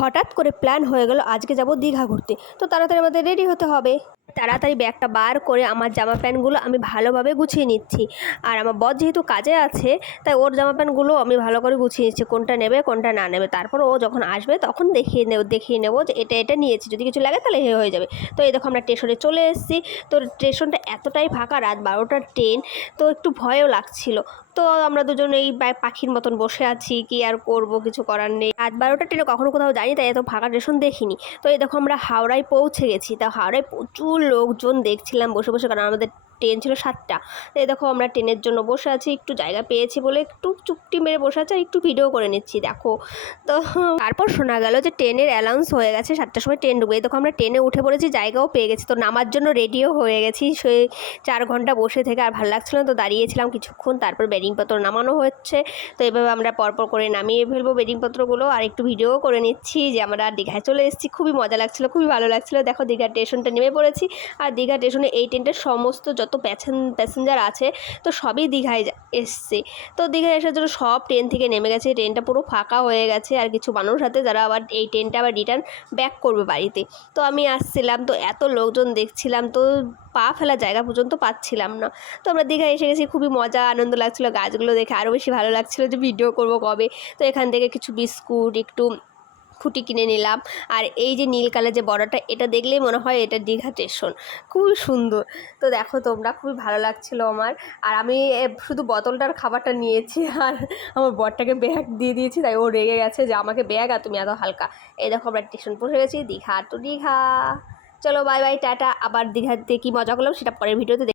হঠাৎ করে প্ল্যান হয়ে গেল আজকে যাব দীঘা ঘুরতে। তো তাড়াতাড়ি আমাদের রেডি হতে হবে। তাড়াতাড়ি ব্যাগটা বার করে আমার জামা প্যান্টগুলো আমি ভালোভাবে গুছিয়ে নিচ্ছি। আর আমার বর যেহেতু কাজে আছে, তাই ওর জামা প্যান্টগুলো আমি ভালো করে গুছিয়ে নিচ্ছি, কোনটা নেবে কোনটা না নেবে। তারপর ও যখন আসবে তখন দেখিয়ে নেবো যে এটা নিয়েছি, যদি কিছু লাগে তাহলে হয়ে যাবে। তো এই দেখো আমরা স্টেশনে চলে এসেছি। তো স্টেশনটা এতটাই ফাঁকা, রাত 12টার ট্রেন, তো একটু ভয়ও লাগছিল। তো আমরা দুজন এই পাখির মতন বসে আছি, কি আর করব, কিছু করার নেই। রাত 12টার ট্রেনে কখনো কোথাও যাইনি, তাই এত ফাঁকা স্টেশন দেখিনি। তো এই দেখো আমরা হাওড়ায় পৌঁছে গেছি। তা হাওড়ায় প্রচুর লোকজন দেখছিলাম বসে বসে, কারণ আমাদের ট্রেন ছিল 7টা। তো এই দেখো আমরা ট্রেনের জন্য বসে আছি, একটু জায়গা পেয়েছি বলে একটু চুপটি মেরে বসে আছি আর একটু ভিডিও করে নিচ্ছি দেখো। তো তারপর শোনা গেল যে ট্রেনের অ্যানাউন্স হয়ে গেছে, 7টার সময় ট্রেন ঢুকবে। এই দেখো আমরা ট্রেনে উঠে পড়েছি, জায়গাও পেয়ে গেছি। তো নামার জন্য রেডিও হয়ে গেছি। সেই 4 ঘন্টা বসে থেকে আর ভালো লাগছিল না, তো দাঁড়িয়েছিলাম কিছুক্ষণ। তারপর বেডিংপত্র নামানো হচ্ছে। তো এভাবে আমরা পরপর করে নামিয়ে ফেলবো বেডিংপত্রগুলো, আর একটু ভিডিও করে নিচ্ছি যে আমরা দীঘায় চলে এসেছি। খুবই মজা লাগছিলো, খুবই ভালো লাগছিলো। দেখো দীঘা স্টেশনটা নেমে পড়েছি। আর দীঘা স্টেশনে এই ট্রেনটার সমস্ত যত প্যাসেঞ্জার আছে, তো সবই দীঘায় এসছে। তো দীঘায় আসার জন্য সব ট্রেন থেকে নেমে গেছে। ট্রেনটা পুরো ফাঁকা হয়ে গেছে, আর কিছু মানুষ আছে যারা আবার এই ট্রেনটা আবার রিটার্ন ব্যাক করবে বাড়িতে। তো আমি আসছিলাম, তো এত লোকজন দেখছিলাম, তো পা ফেলার জায়গা পর্যন্ত পাচ্ছিলাম না। তো আমরা দীঘায় এসে গেছি, খুবই মজা আনন্দ লাগছিলো। গাছগুলো দেখে আরও বেশি ভালো লাগছিলো যে ভিডিও করব কবে। তো এখান থেকে কিছু বিস্কুট, একটু ফুটি কিনে নিলাম। আর এই যে নীল কালার যে বড়টা, এটা দেখলেই মনে হয় এটা দীঘা স্টেশন, খুবই সুন্দর। তো দেখো তোমরা, খুবই ভালো লাগছিলো আমার। আর আমি শুধু বোতলটার খাবারটা নিয়েছি, আর আমার বরটাকে ব্যাগ দিয়ে দিয়েছি, তাই ও রেগে গেছে যে আমাকে ব্যাগ আর তুমি এত হালকা। এই দেখো আমরা স্টেশন পৌঁছে গেছি। দীঘা তো দীঘা। চলো বাই বাই, টাটা। আবার দীঘাতে কী মজা করলাম সেটা পরের ভিডিওতে